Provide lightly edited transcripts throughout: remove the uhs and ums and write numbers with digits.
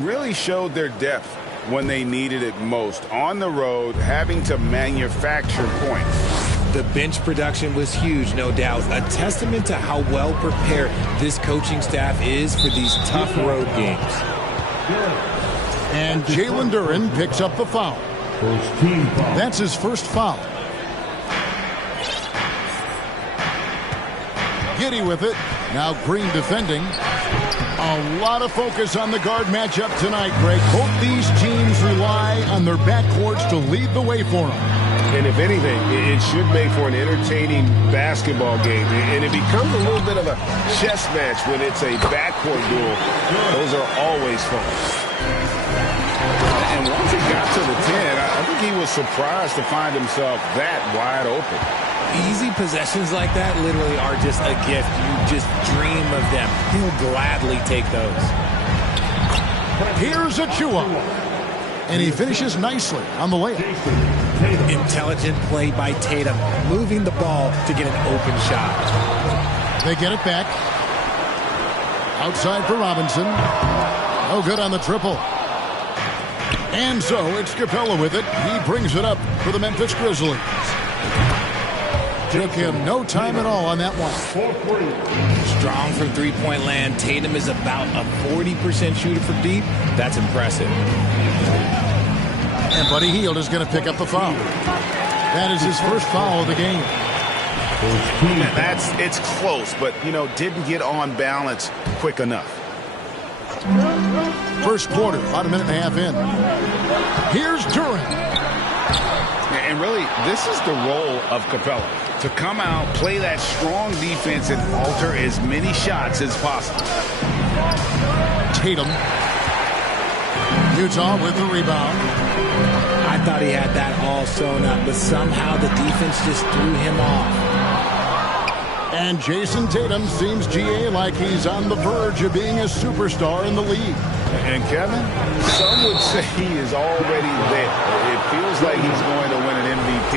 Really showed their depth when they needed it most. On the road, having to manufacture points. The bench production was huge, no doubt. A testament to how well prepared this coaching staff is for these tough road games. And Jalen Duren picks up the foul. That's his first foul. Giddey with it. Now Green defending. A lot of focus on the guard matchup tonight, Greg. Both these teams rely on their backcourts to lead the way for them. And if anything, it should make for an entertaining basketball game. And it becomes a little bit of a chess match when it's a backcourt duel. Those are always fun. And once he got to the 10, I think he was surprised to find himself that wide open. Easy possessions like that literally are just a gift. You just dream of them. He'll gladly take those. Here's Achua. And he finishes nicely on the layup. Intelligent play by Tatum, moving the ball to get an open shot. They get it back. Outside for Robinson. No good on the triple. And so it's Capella with it. He brings it up for the Memphis Grizzlies. Took him no time at all on that one. Strong from three-point land. Tatum is about a 40% shooter from deep. That's impressive. And Buddy Hield is going to pick up the foul. That is his first foul of the game. It's close, but, didn't get on balance quick enough. First quarter, about a minute and a half in. Here's Duren. And really, this is the role of Capella. To come out, play that strong defense, and alter as many shots as possible. Tatum. Utah with the rebound. I thought he had that all sewn up, but somehow the defense just threw him off. And Jason Tatum seems, GA, like he's on the verge of being a superstar in the league. And Kevin, some would say he is already there. It feels like he's going to win an MVP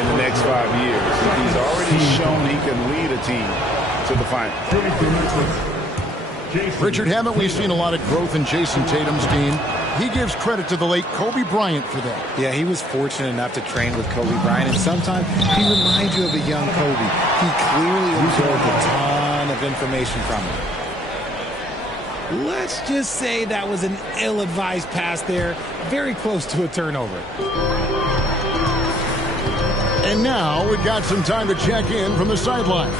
in the next 5 years. He's already shown he can lead a team to the finals. Richard, haven't we seen a lot of growth in Jason Tatum's game? He gives credit to the late Kobe Bryant for that. Yeah, he was fortunate enough to train with Kobe Bryant, and sometimes he reminds you of a young Kobe. He clearly absorbed a ton of information from him. Let's just say that was an ill-advised pass there, very close to a turnover. And now we've got some time to check in from the sideline.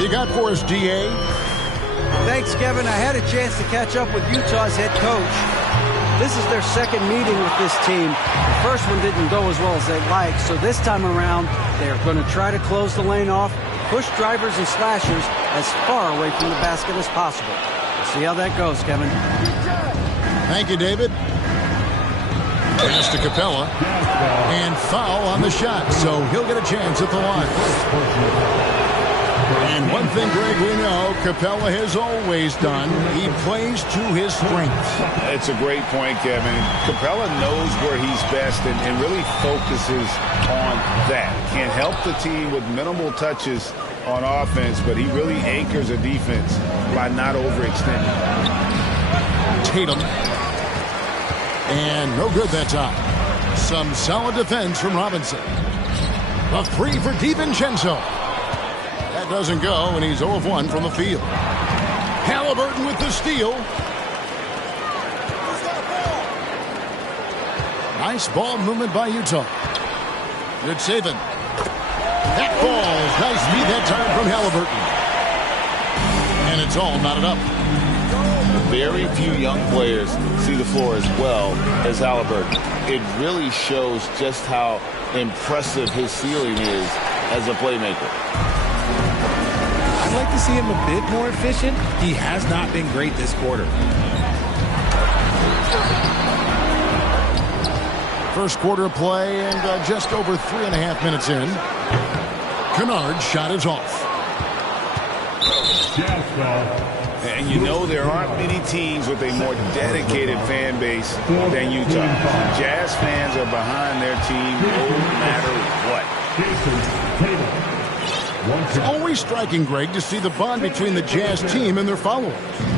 You got for us, DA? Thanks, Kevin. I had a chance to catch up with Utah's head coach. This is their second meeting with this team. The first one didn't go as well as they'd like, so this time around, they're going to try to close the lane off, push drivers and slashers as far away from the basket as possible. We'll see how that goes, Kevin. Thank you, David. Pass to Capella. And foul on the shot, so he'll get a chance at the line. And one thing, Greg, we know Capella has always done, he plays to his strengths. It's a great point, Kevin. Capella knows where he's best and really focuses on that. Can't help the team with minimal touches on offense, but he really anchors a defense by not overextending. Tatum. And no good that time. Some solid defense from Robinson. A three for DiVincenzo. That doesn't go, and he's 0 of 1 from the field. Halliburton with the steal. Nice ball movement by Utah. Good saving. That falls. Nice feed that time from Halliburton. And it's all knotted up. Very few young players see the floor as well as Halliburton. It really shows just how impressive his ceiling is as a playmaker. I'd like to see him a bit more efficient. He has not been great this quarter. First quarter of play and just over 3.5 minutes in. Kennard's shot is off. And you know there aren't many teams with a more dedicated fan base than Utah. Jazz fans are behind their team no matter what. It's always striking, Greg, to see the bond between the Jazz team and their followers.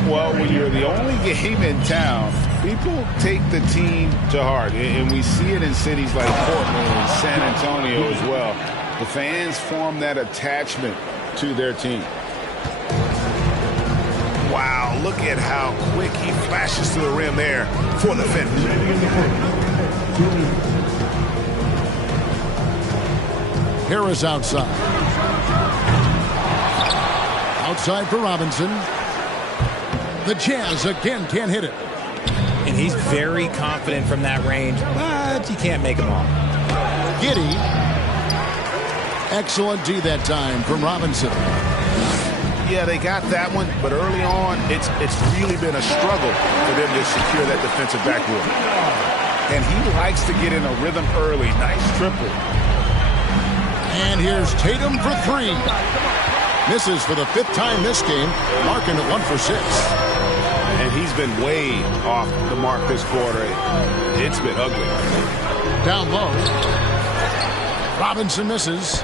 Well, when you're the only game in town, people take the team to heart. And we see it in cities like Portland and San Antonio as well. The fans form that attachment to their team. Wow, look at how quick he flashes to the rim there for the finish. Harris outside. Outside for Robinson. The Jazz again can't hit it. And he's very confident from that range, but you can't make him all. Giddey. Excellent D that time from Robinson. Yeah, they got that one, but early on, it's really been a struggle for them to secure that defensive backboard. And he likes to get in a rhythm early. Nice triple. And here's Tatum for three. Misses for the 5th time this game, marking at 1 for 6. And he's been way off the mark this quarter. It's been ugly. Down low. Robinson misses.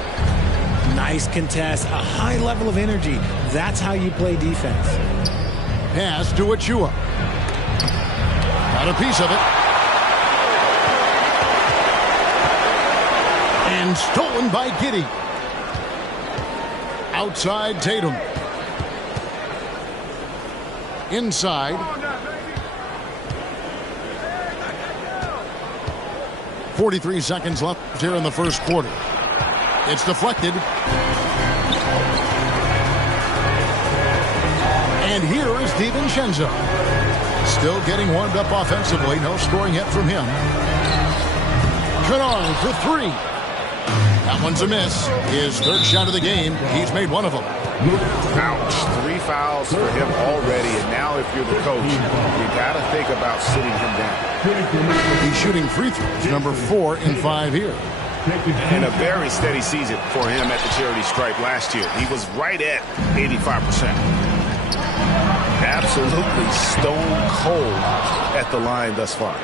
Nice contest, a high level of energy. That's how you play defense. Pass to Achua. Got a piece of it. And stolen by Giddey. Outside Tatum. Inside. 43 seconds left here in the first quarter. It's deflected. And here is DiVincenzo. Still getting warmed up offensively. No scoring yet from him. Kennard for three. That one's a miss. His 3rd shot of the game. He's made one of them. Ouch. 3 fouls for him already, and now if you're the coach, you got to think about sitting him down. He's shooting free throws, number 4 in 5 here. And a very steady season for him at the charity stripe last year. He was right at 85%. Absolutely stone cold at the line thus far.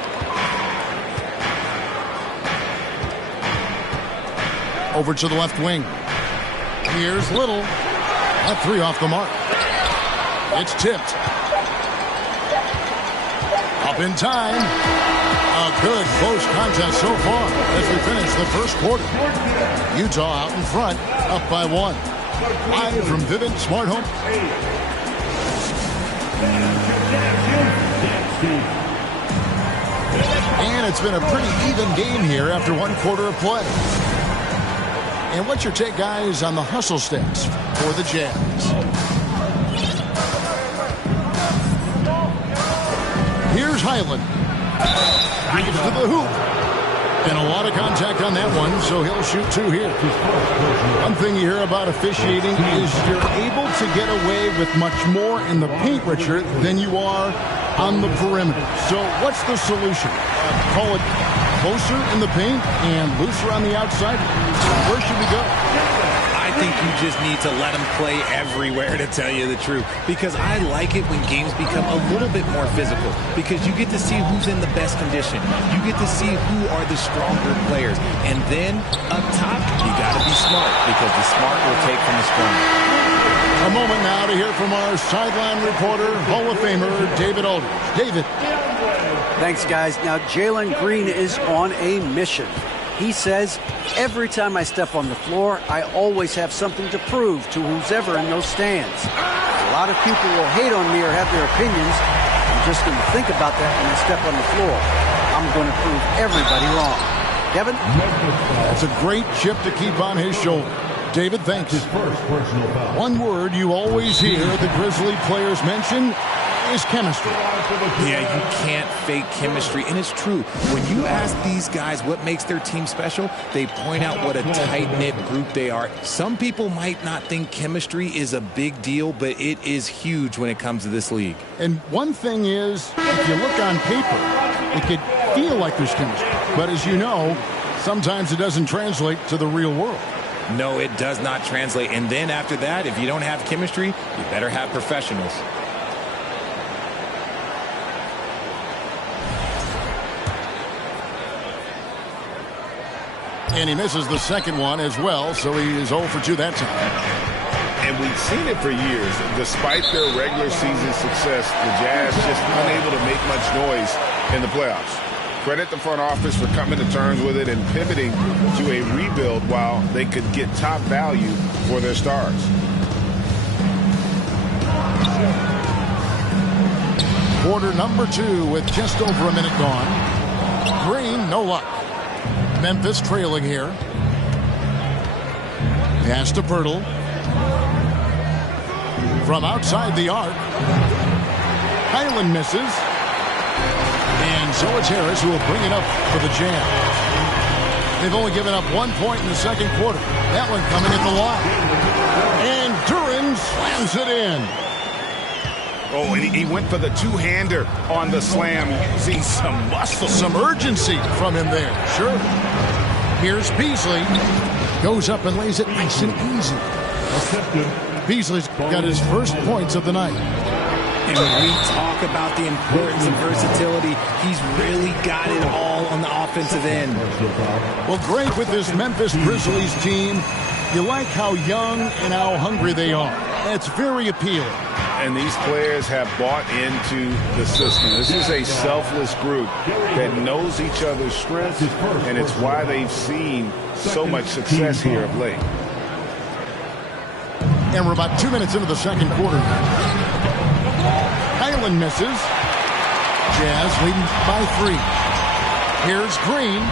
Over to the left wing. Here's Little. A 3 off the mark. It's tipped. Up in time. A good close contest so far as we finish the first quarter. Utah out in front, up by 1. Live from Vivint Smart Home. And it's been a pretty even game here after 1 quarter of play. And what's your take, guys, on the hustle stats for the Jazz? Here's Highland. Gets to the hoop. And a lot of contact on that one, so he'll shoot 2 here. One thing you hear about officiating is you're able to get away with much more in the paint, Richard, than you are on the perimeter. So what's the solution? Call it closer in the paint and looser on the outside? Where should we go? I think you just need to let them play everywhere, to tell you the truth. Because I like it when games become a little bit more physical. Because you get to see who's in the best condition. You get to see who are the stronger players. And then, up top, you got to be smart. Because the smart will take from the strong. A moment now to hear from our sideline reporter, Hall of Famer, David Aldridge. David. Thanks, guys. Now, Jalen Green is on a mission. He says, every time I step on the floor, I always have something to prove to who's ever in those stands. A lot of people will hate on me or have their opinions. I'm just going to think about that when I step on the floor. I'm going to prove everybody wrong. Kevin? That's a great chip to keep on his shoulder. David, thanks. One word you always hear the Grizzly players mention is chemistry. Yeah, you can't fake chemistry, and it's true. When you ask these guys what makes their team special, they point out what a tight-knit group they are. Some people might not think chemistry is a big deal, but it is huge when it comes to this league. And one thing is, if you look on paper, it could feel like there's chemistry. But as you know, sometimes it doesn't translate to the real world. No, it does not translate. And then after that, if you don't have chemistry, you better have professionals. And he misses the second one as well, so he is 0 for 2 that time. And we've seen it for years. Despite their regular season success, the Jazz just unable to make much noise in the playoffs. Credit the front office for coming to terms with it and pivoting to a rebuild while they could get top value for their stars. Quarter number 2 with just over a minute gone. Green, no luck. Memphis trailing here. Pass to Poeltl. From outside the arc. Highland misses. And so it's Harris who will bring it up for the Jam. They've only given up 1 point in the second quarter. That one coming at the line. And Duren slams it in. Oh, and he went for the two-hander on the slam. You see some muscle. Some urgency from him there. Sure. Here's Beasley. Goes up and lays it nice and easy. Beasley's got his first points of the night. And when we talk about the importance of versatility, he's really got it all on the offensive end. Well, great with this Memphis Grizzlies team. You like how young and how hungry they are. It's very appealing. And these players have bought into the system. This is a selfless group that knows each other's strengths, and it's why they've seen so much success here of late. And we're about 2 minutes into the second quarter. Highland misses. Jazz leading by 3. Here's Green,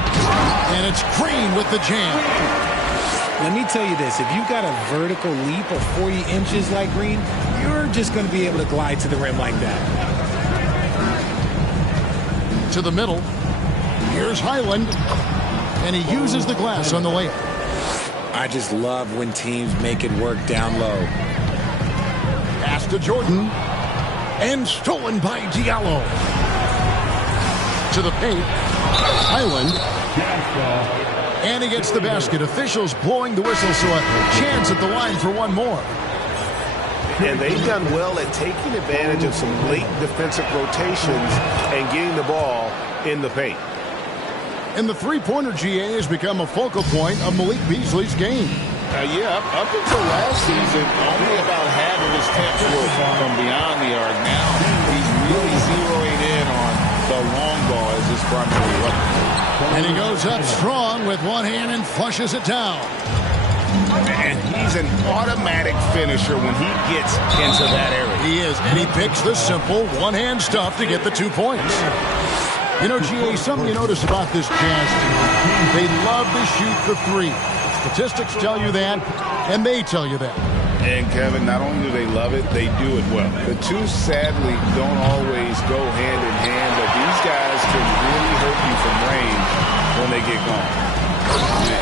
and it's Green with the jam. Let me tell you this, if you got a vertical leap of 40 inches like Green, you're just going to be able to glide to the rim like that. To the middle. Here's Highland, and he uses the glass on the layup. I just love when teams make it work down low. Pass to Jordan, and stolen by Diallo. To the paint, Highland. And he gets the basket. Officials blowing the whistle, so a chance at the line for one more. And they've done well at taking advantage of some late defensive rotations and getting the ball in the paint. And the three-pointer GA has become a focal point of Malik Beasley's game. Yeah, up until last season, only about half of his attempts were from beyond the arc. Now he's really zeroing in on the long ball as his primary weapon. And he goes up strong with one hand and flushes it down. And he's an automatic finisher when he gets into that area. He is, and he picks the simple one-hand stuff to get the 2 points. You know, GA, something you notice about this Jazz team, they love to shoot the 3. Statistics tell you that, and they tell you that. And, Kevin, not only do they love it, they do it well. The two, sadly, don't always go hand in hand, but these guys can really hurt you from range when they get going.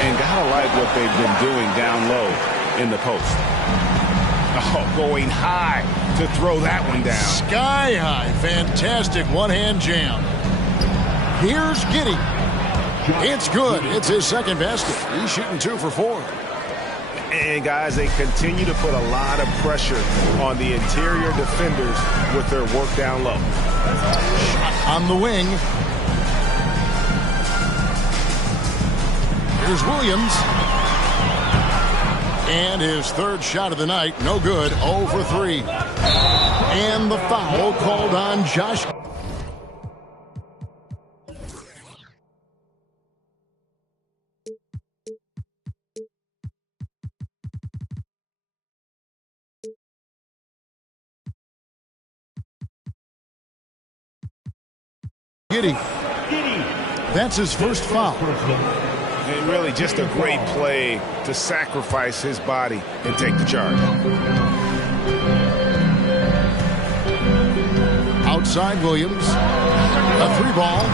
And gotta like what they've been doing down low in the post. Oh, going high to throw that one down. Sky high. Fantastic one-hand jam. Here's Giddey. It's good. It's his second basket. He's shooting 2 for 4. And, guys, they continue to put a lot of pressure on the interior defenders with their work down low. On the wing. Here's Williams. And his third shot of the night, no good, 0 for 3. And the foul called on Josh. Giddey. That's his first foul. And really just a great play to sacrifice his body and take the charge. Outside Williams. A 3 ball.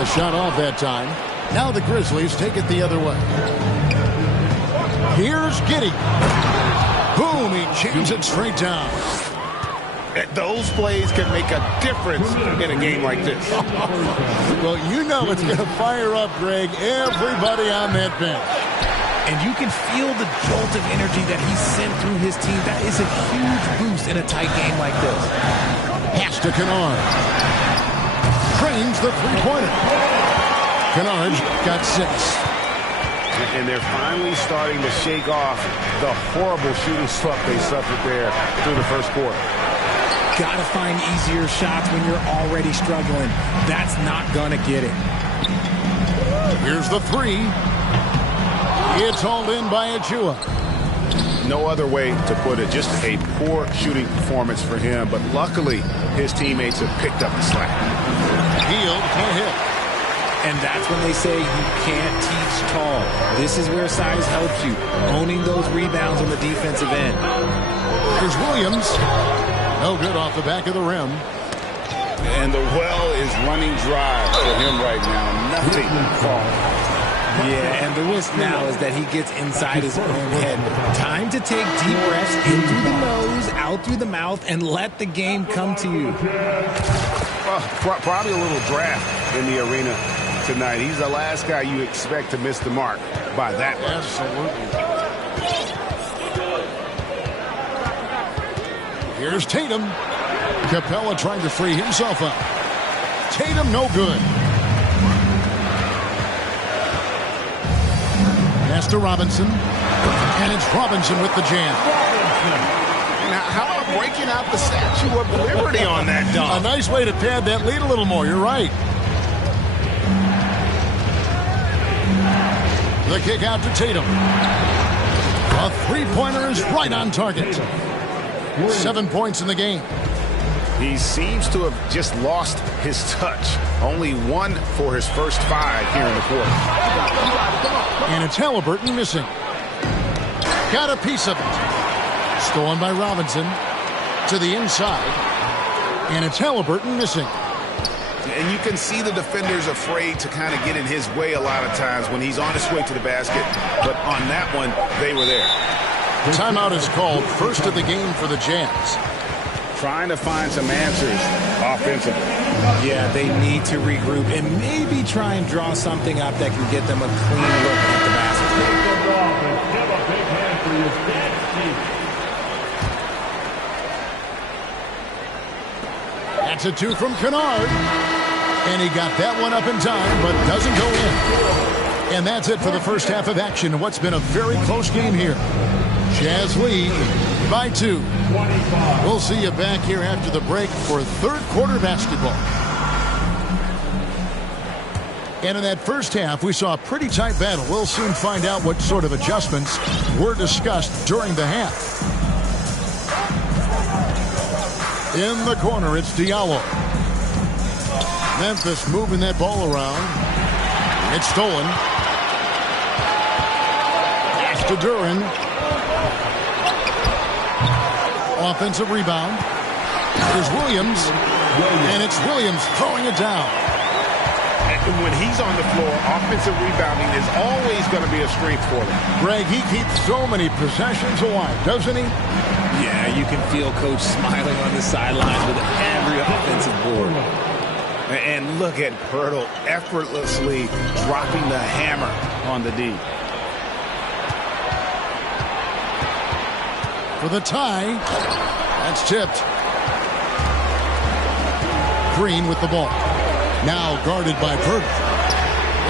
A shot off that time. Now the Grizzlies take it the other way. Here's Giddey. Boom, he jams it straight down. Those plays can make a difference in a game like this. Well, you know it's going to fire up, Greg, everybody on that bench. And you can feel the jolt of energy that he sent through his team. That is a huge boost in a tight game like this. Pass to Kennard. Trains the three-pointer. Kennard got 6. And they're finally starting to shake off the horrible shooting slump they suffered there through the first quarter. Gotta find easier shots when you're already struggling. That's not gonna get it. Here's the three. It's hauled in by Achua. No other way to put it. Just a poor shooting performance for him. But luckily, his teammates have picked up the slack. Hield can't hit. And that's when they say you can't teach tall. This is where size helps you. Owning those rebounds on the defensive end. Here's Williams. No good off the back of the rim. And the well is running dry for him right now. Nothing falling. Yeah, and the risk now is that he gets inside his own head. Time to take deep breaths in through the nose, out through the mouth, and let the game come to you. Probably a little draft in the arena tonight. He's the last guy you expect to miss the mark by that much. Absolutely. Here's Tatum. Capella trying to free himself up. Tatum no good. Pass to Robinson. And it's Robinson with the jam. Now, how about breaking out the Statue of Liberty on that dunk? A nice way to pad that lead a little more. You're right. The kick out to Tatum. A three-pointer is right on target. 7 points in the game. He seems to have just lost his touch. Only 1 for his first 5 here in the quarter. And it's Halliburton missing. Got a piece of it. Stolen by Robinson to the inside. And it's Halliburton missing. And you can see the defenders afraid to kind of get in his way a lot of times when he's on his way to the basket. But on that one, they were there. Timeout is called, first of the game for the Jazz. Trying to find some answers offensively. Yeah, they need to regroup and maybe try and draw something up that can get them a clean look at the basket. Give a big hand for your dad, Steve. That's a 2 from Kennard. And he got that one up in time, but doesn't go in. And that's it for the first half of action. What's been a very close game here. Jazz lead by 2. We'll see you back here after the break for third quarter basketball. And in that first half, we saw a pretty tight battle. We'll soon find out what sort of adjustments were discussed during the half. In the corner, it's Diallo. Memphis moving that ball around. It's stolen. Pass to Duren. Offensive rebound. There's Williams. And it's Williams throwing it down. And when he's on the floor, offensive rebounding is always going to be a strength for them. Greg, he keeps so many possessions alive, doesn't he? Yeah, you can feel Coach smiling on the sidelines with every offensive board. And look at Poeltl effortlessly dropping the hammer on the D. For the tie. That's tipped. Green with the ball. Now guarded by Poeltl.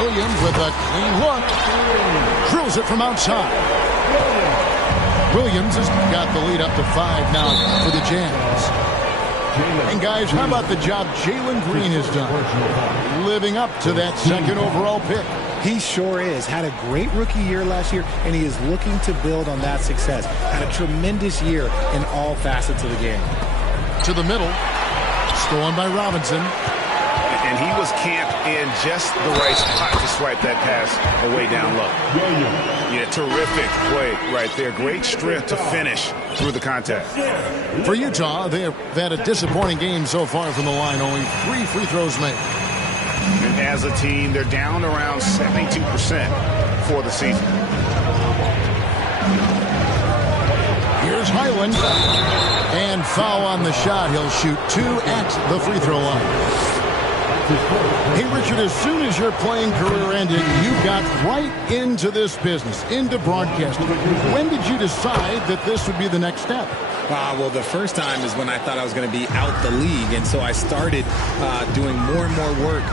Williams with a clean look. Drills it from outside. Williams has got the lead up to 5 now for the Jazz. And guys, how about the job Jalen Green has done? Living up to that second overall pick. He sure is. Had a great rookie year last year, and he is looking to build on that success. Had a tremendous year in all facets of the game. To the middle. Stolen by Robinson. And he was camped in just the right spot to swipe that pass away down low. Yeah, terrific play right there. Great strength to finish through the contact. For Utah, they've had a disappointing game so far from the line. Only 3 free throws made. And as a team, they're down around 72% for the season. Here's Highland. And foul on the shot. He'll shoot 2 at the free throw line. Hey, Richard, as soon as your playing career ended, you got right into this business, into broadcasting. When did you decide that this would be the next step? Well, the first time is when I thought I was going to be out the league, and so I started doing more and more work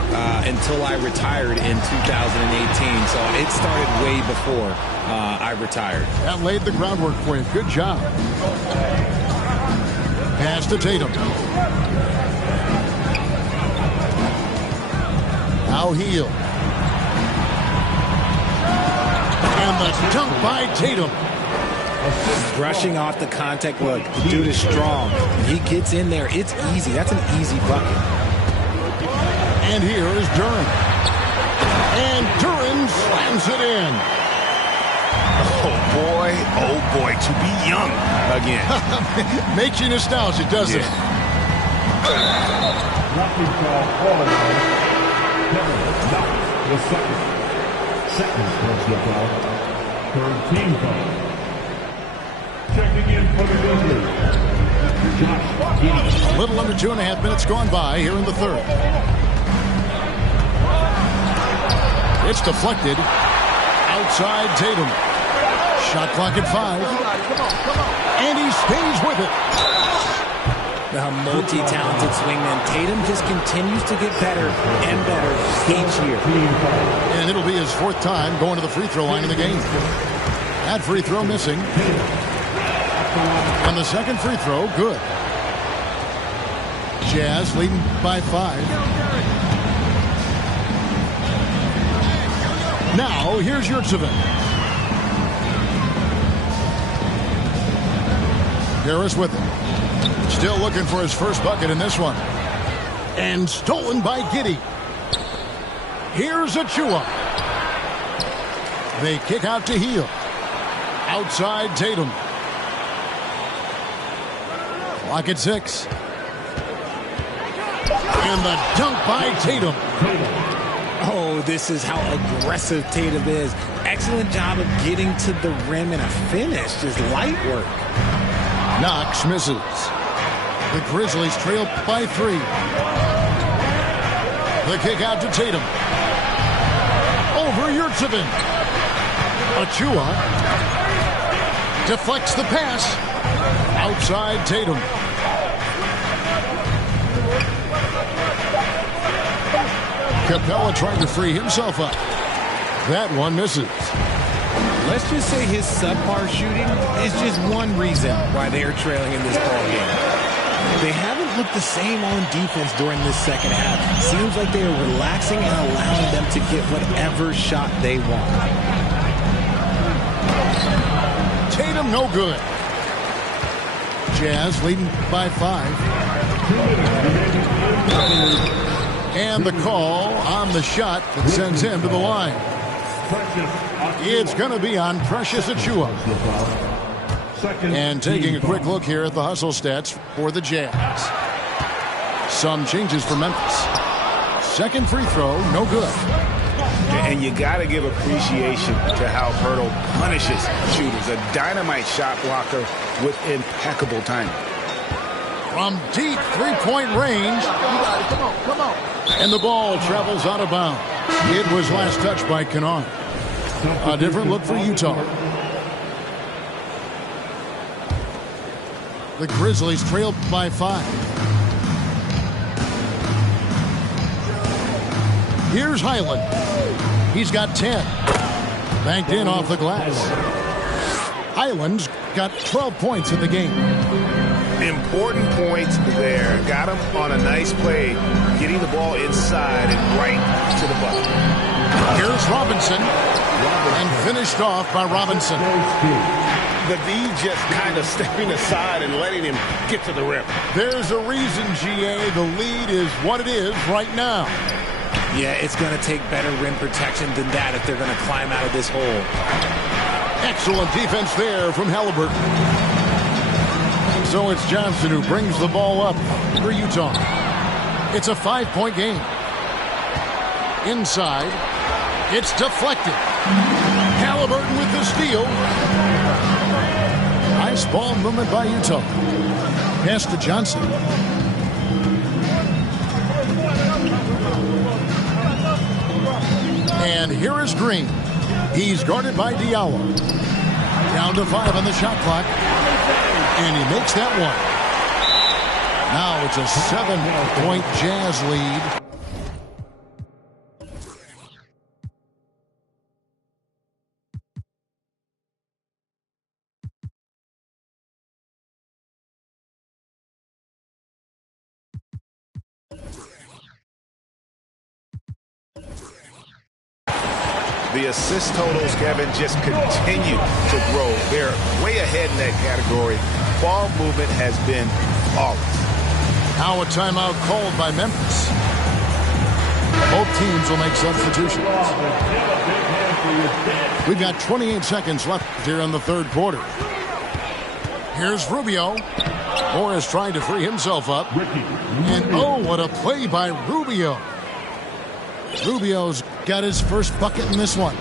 until I retired in 2018. So it started way before I retired. That laid the groundwork for you. Good job. Pass to Tatum. Now Hield. And the dunk by Tatum. Brushing off the contact. Look, the dude is strong. He gets in there. It's easy. That's an easy bucket. And here is Duren. And Duren slams it in. Oh boy, to be young again. Makes you nostalgic, doesn't it? Nothing call calling on Kevin Knox the second. Second personal foul. Third team foul. Checking in for the Grizzlies, Josh Giddey. A little under 2.5 minutes gone by here in the third. It's deflected. Outside Tatum. Shot clock at 5. And he stays with it. The multi-talented swingman. Tatum just continues to get better and better each year. And it'll be his 4th time going to the free throw line in the game. That free throw missing. And the second free throw, good. Jazz leading by 5. Now, here's Yurtseven. Harris with it. Still looking for his first bucket in this one. And stolen by Giddey. Here's Achua. They kick out to Hield. Outside Tatum. Clock at 6. And the dunk by Tatum. Oh, this is how aggressive Tatum is. Excellent job of getting to the rim and a finish. Just light work. Knox misses. The Grizzlies trail by 3. The kick out to Tatum. Over Yurtseven. Achua deflects the pass. Outside Tatum. Capella trying to free himself up. That one misses. Let's just say his subpar shooting is just one reason why they are trailing in this ballgame. They haven't looked the same on defense during this second half. Seems like they are relaxing and allowing them to get whatever shot they want. Tatum no good. Jazz leading by 5. And the call on the shot that sends him to the line. It's going to be on Precious Achua. And taking a quick look here at the hustle stats for the Jazz. Some changes for Memphis. Second free throw, no good. And you got to give appreciation to how Hurdle punishes shooters. A dynamite shot blocker with impeccable timing. From deep three-point range. Come on. And the ball travels out of bounds. It was last touched by Kennard. A different look for Utah. The Grizzlies trailed by 5. Here's Highland. He's got 10. Banked in off the glass. Highland's got 12 points in the game. Important points there. Got him on a nice play, getting the ball inside and right to the bucket. Here's Robinson. And finished off by Robinson. The D just kind of stepping aside and letting him get to the rim. There's a reason, GA, the lead is what it is right now. Yeah, it's going to take better rim protection than that if they're going to climb out of this hole. Excellent defense there from Halliburton. So it's Johnson who brings the ball up for Utah. It's a 5-point game. Inside, it's deflected. Halliburton with the steal. Nice ball movement by Utah. Pass to Johnson. And here is Green. He's guarded by Diallo. Down to 5 on the shot clock. And he makes that one. Now it's a 7-point Jazz lead. The assist totals, Kevin, just continue to grow. They're way ahead in that category. Ball movement has been flawless. Now a timeout called by Memphis. Both teams will make substitutions. We've got 28 seconds left here in the third quarter. Here's Rubio. Morris trying to free himself up. And oh, what a play by Rubio. Rubio's got his first bucket in this one.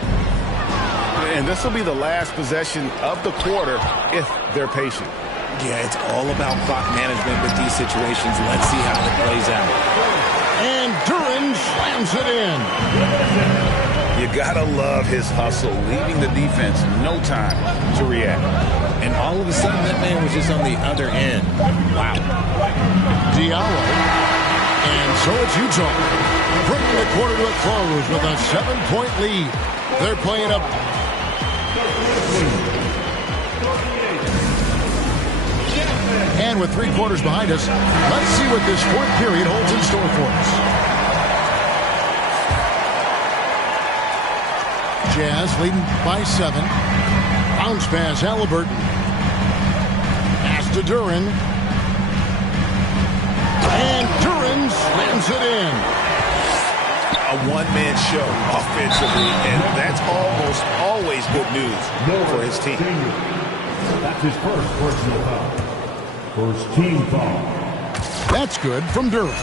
And this will be the last possession of the quarter if they're patient. Yeah, it's all about clock management with these situations. Let's see how it plays out. And Duren slams it in. You gotta love his hustle, leaving the defense no time to react. And all of a sudden, that man was just on the other end. Wow. Diallo. And so it's Utah. Bringing the quarter to a close with a 7-point lead. They're playing up. And with 3 quarters behind us, let's see what this fourth period holds in store for us. Jazz leading by 7. Bounce pass, Halliburton. Pass to Duren. And Duren slams it in. A one-man show offensively, and that's almost always good news for his team. That's his first personal foul. First team foul. That's good from Duren.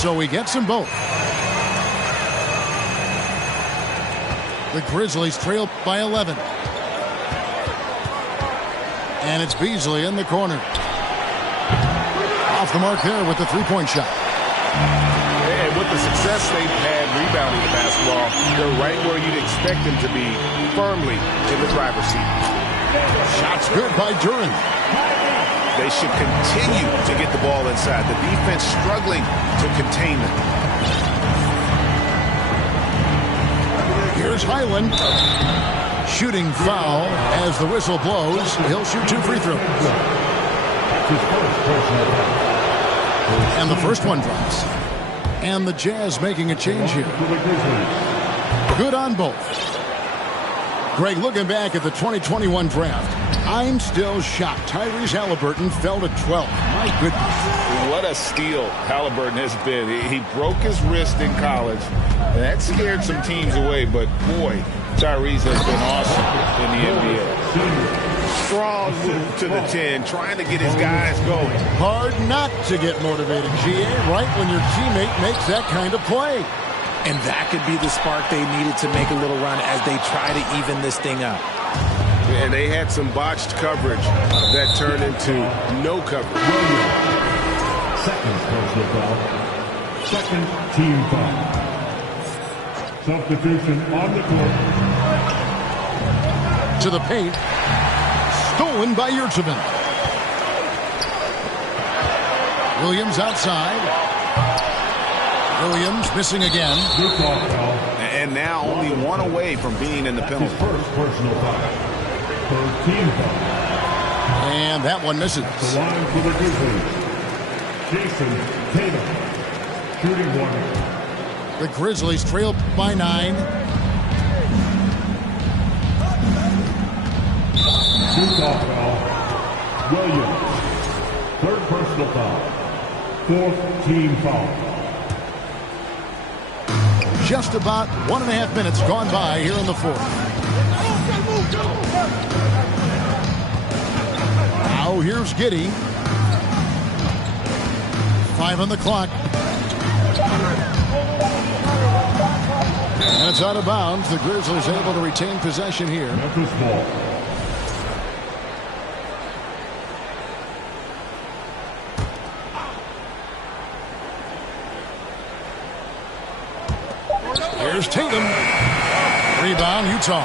So he gets them both. The Grizzlies trail by 11. And it's Beasley in the corner. Off the mark there with the three-point shot. And with the success they've had rebounding the basketball, they're right where you'd expect them to be, firmly in the driver's seat. Shot's good by Duren. They should continue to get the ball inside. The defense struggling to contain them. Here's Highland. Shooting foul as the whistle blows. He'll shoot 2 free throws. And the first one drops. And the Jazz making a change here. Good on both. Greg, looking back at the 2021 draft, I'm still shocked. Tyrese Halliburton fell to 12. My goodness. What a steal Halliburton has been. He broke his wrist in college, and that scared some teams away. But, boy, Tyrese has been awesome in the NBA. Strong move to the 10, trying to get his guys going. Hard not to get motivated, GA, right when your teammate makes that kind of play. And that could be the spark they needed to make a little run as they try to even this thing up. And they had some botched coverage that turned into no coverage. Second personal foul. Second team foul. Substitution on the court. To the paint. Stolen by Yurtseven. Williams outside. Williams missing again. And now only one away from being in the penalty. His first personal foul. Third team foul. And that one misses. The line for the Grizzlies. Jason Tatum. Shooting one. The Grizzlies trail by 9. Two-foul foul. Williams. Third personal foul. Fourth team foul. Just about 1.5 minutes gone by here in the fourth. Now here's Giddey. 5 on the clock. And it's out of bounds. The Grizzlies able to retain possession here. Memphis ball. Here's Tatum. Rebound, Utah.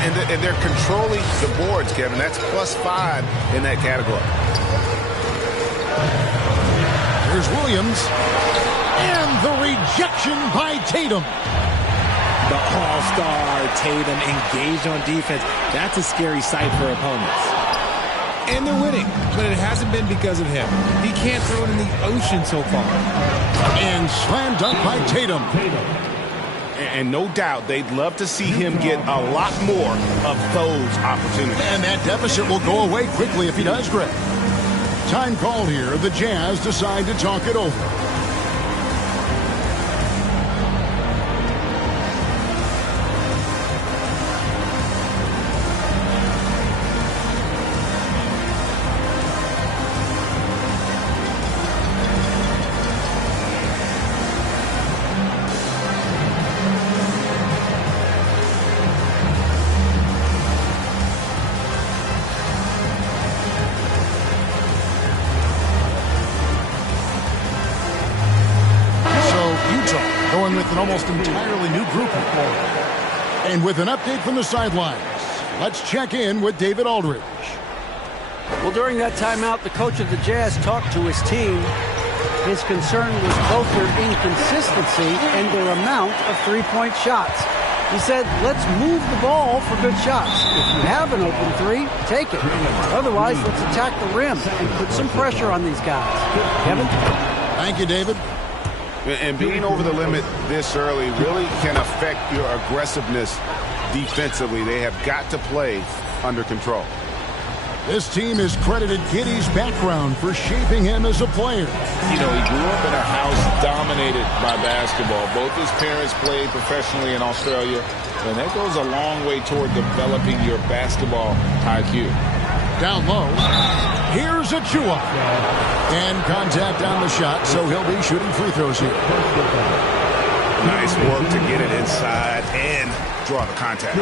And they're controlling the boards, Kevin. That's +5 in that category. Here's Williams. And the rejection by Tatum. The all-star Tatum engaged on defense. That's a scary sight for opponents. And they're winning, but it hasn't been because of him. He can't throw it in the ocean so far. And slam dunk by Tatum. And no doubt they'd love to see him get a lot more of those opportunities. And that deficit will go away quickly if he does, Greg. Time called here. The Jazz decide to talk it over. With an almost entirely new group of players. And with an update from the sidelines, let's check in with David Aldridge. Well, during that timeout, the coach of the Jazz talked to his team. His concern was both their inconsistency and their amount of three-point shots. He said, let's move the ball for good shots. If you have an open three, take it. Otherwise, let's attack the rim and put some pressure on these guys. Kevin? Thank you, David. And being over the limit this early really can affect your aggressiveness defensively. They have got to play under control. This team has credited Giddey's background for shaping him as a player. You know, he grew up in a house dominated by basketball. Both his parents played professionally in Australia, and that goes a long way toward developing your basketball IQ. Down low. Here's Achua. And contact on the shot, so he'll be shooting free throws here. Nice work to get it inside and draw the contact.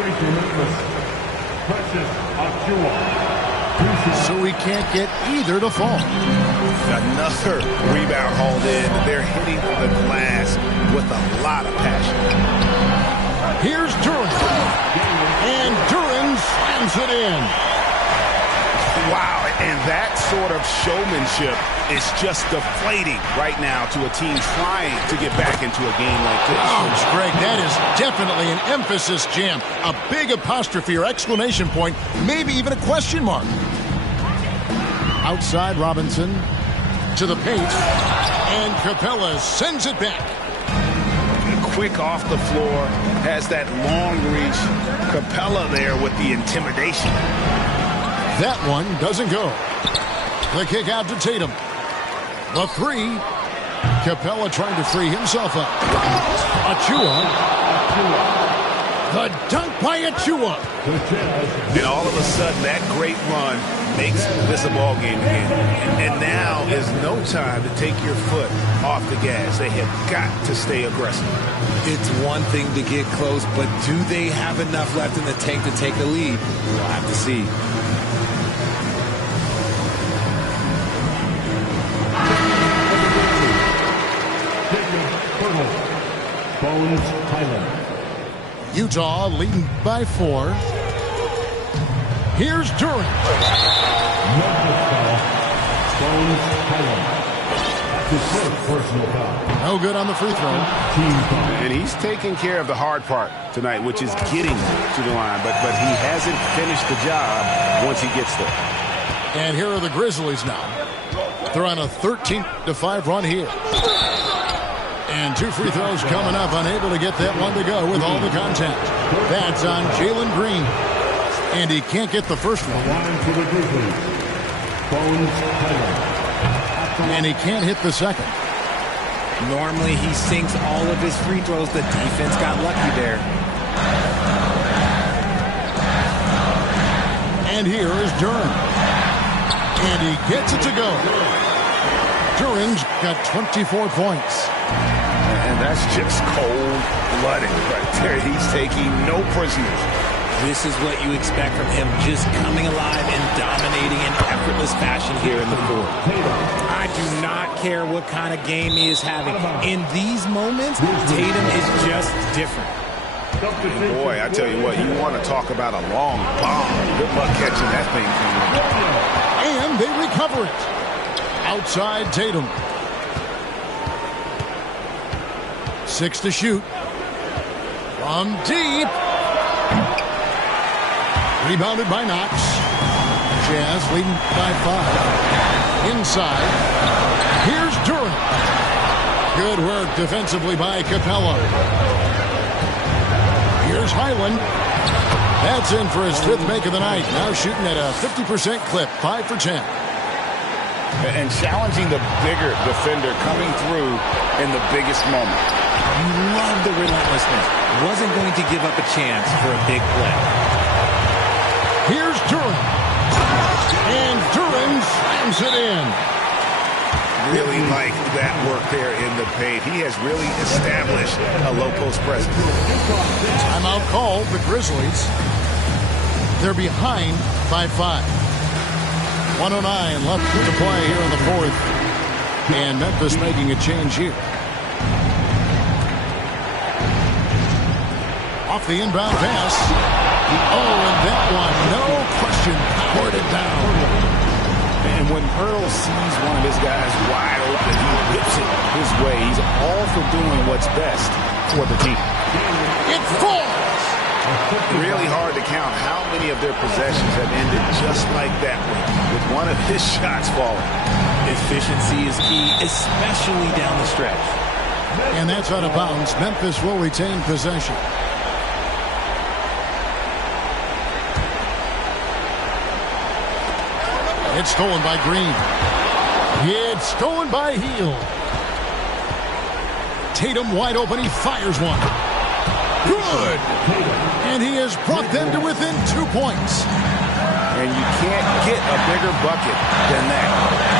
So he can't get either to fall. Another rebound hauled in. They're hitting the glass with a lot of passion. Here's Duren. And Duren slams it in. Wow, and that sort of showmanship is just deflating right now to a team trying to get back into a game like this. Oh, Greg, that is definitely an emphasis jam. A big apostrophe or exclamation point, maybe even a question mark. Outside Robinson to the paint, and Capella sends it back. Quick off the floor, has that long reach. Capella there with the intimidation. That one doesn't go. The kick out to Tatum. The three. Capella trying to free himself up. Achua. The dunk by Achua. And all of a sudden, that great run makes this a ball game again. And now is no time to take your foot off the gas. They have got to stay aggressive. It's one thing to get close, but do they have enough left in the tank to take the lead? We'll have to see. Bones Highland. Utah leading by 4. Here's Duren. Memphis foul. Bones Highland. That's his first personal foul. No good on the free throw. Team foul. And he's taking care of the hard part tonight, which is getting to the line. But he hasn't finished the job once he gets there. And here are the Grizzlies now. They're on a 13-5 run here. And 2 free throws coming up. Unable to get that one to go with all the contact. That's on Jalen Green. And he can't get the first one. Line for the Grizzlies. Bones Highland. And he can't hit the second. Normally he sinks all of his free throws. The defense got lucky there. And here is Duren. And he gets it to go. Duren's got 24 points. And that's just cold-blooded right there. He's taking no prisoners. This is what you expect from him, just coming alive and dominating in effortless fashion here in the fourth. I do not care what kind of game he is having. In these moments, Tatum is just different. And boy, I tell you what, you want to talk about a long bomb. Good luck catching that thing. And they recover it. Outside Tatum. 6 to shoot. From deep. Rebounded by Knox. Jazz leading by 5. Inside. Here's Durant. Good work defensively by Capella. Here's Highland. That's in for his 5th make of the night. Now shooting at a 50% clip. 5 for 10. And challenging the bigger defender coming through in the biggest moment. You love the relentlessness. Wasn't going to give up a chance for a big play. Here's Durant. And Durant slams it in. Really like that work there in the paint. He has really established a low post presence. Timeout call, the Grizzlies. They're behind by 5. 109 left to play here in the 4th. And Memphis making a change here. Off the inbound pass. Oh, and that one, no question, powered it down. And when Earl sees one of his guys wide open, he whips it his way. He's all for doing what's best for the team. It falls. Really hard to count how many of their possessions have ended just like that one, with one of his shots falling. Efficiency is key, especially down the stretch. And that's out of bounds. Memphis will retain possession. It's stolen by Green. It's stolen by Hield. Tatum wide open. He fires one. Good. And he has brought them to within 2 points. And you can't get a bigger bucket than that.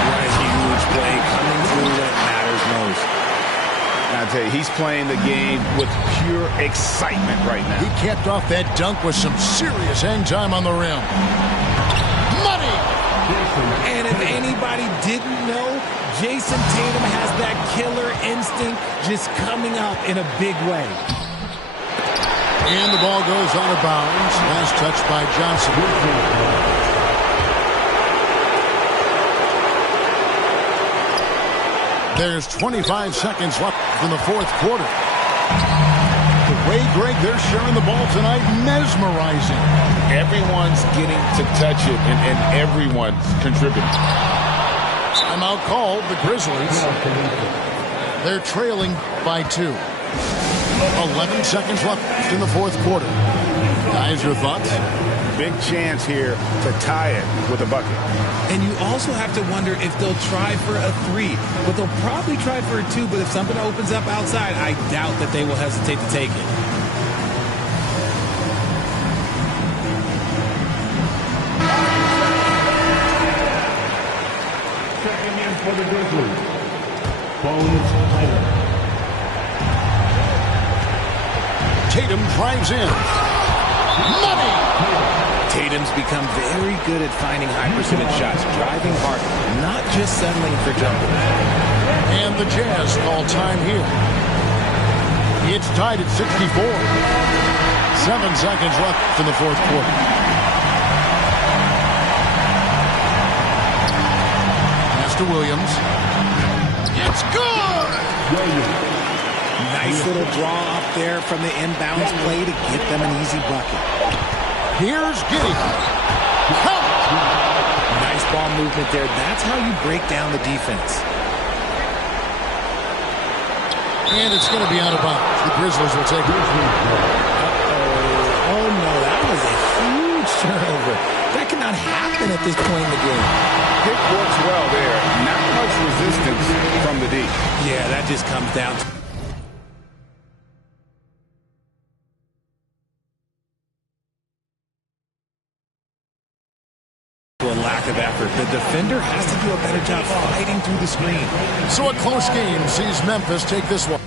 What a huge play coming through when it matters most. I tell you, he's playing the game with pure excitement right now. He capped off that dunk with some serious hang time on the rim. Money! And if anybody didn't know, Jason Tatum has that killer instinct just coming out in a big way. And the ball goes out of bounds. Last touch by Johnson. There's 25 seconds left in the 4th quarter. The way, Greg, they're sharing the ball tonight, mesmerizing. Everyone's getting to touch it, and everyone's contributing. Timeout called, the Grizzlies. They're trailing by 2. 11 seconds left in the 4th quarter. Guys, your thoughts? Big chance here to tie it with a bucket. And you also have to wonder if they'll try for a 3. But they'll probably try for a 2. But if something opens up outside, I doubt that they will hesitate to take it. Checking in for the Grizzlies, Bones Highland. Tatum drives in. Money! Tatum's become very good at finding high-percentage shots, driving hard, not just settling for jumpers. And the Jazz call time here. It's tied at 64. 7 seconds left in the 4th quarter. Pass to Williams. It's good! Nice little draw up there from the inbounds play to get them an easy bucket. Here's Giddey. Count! Nice ball movement there. That's how you break down the defense. And it's going to be out of bounds. The Grizzlies will take it. Oh, no, that was a huge turnover. That cannot happen at this point in the game. Pick works well there. Not much resistance from the D. Yeah, that just comes down to a lack of effort. The defender has to do a better job fighting through the screen. So a close game sees Memphis take this one.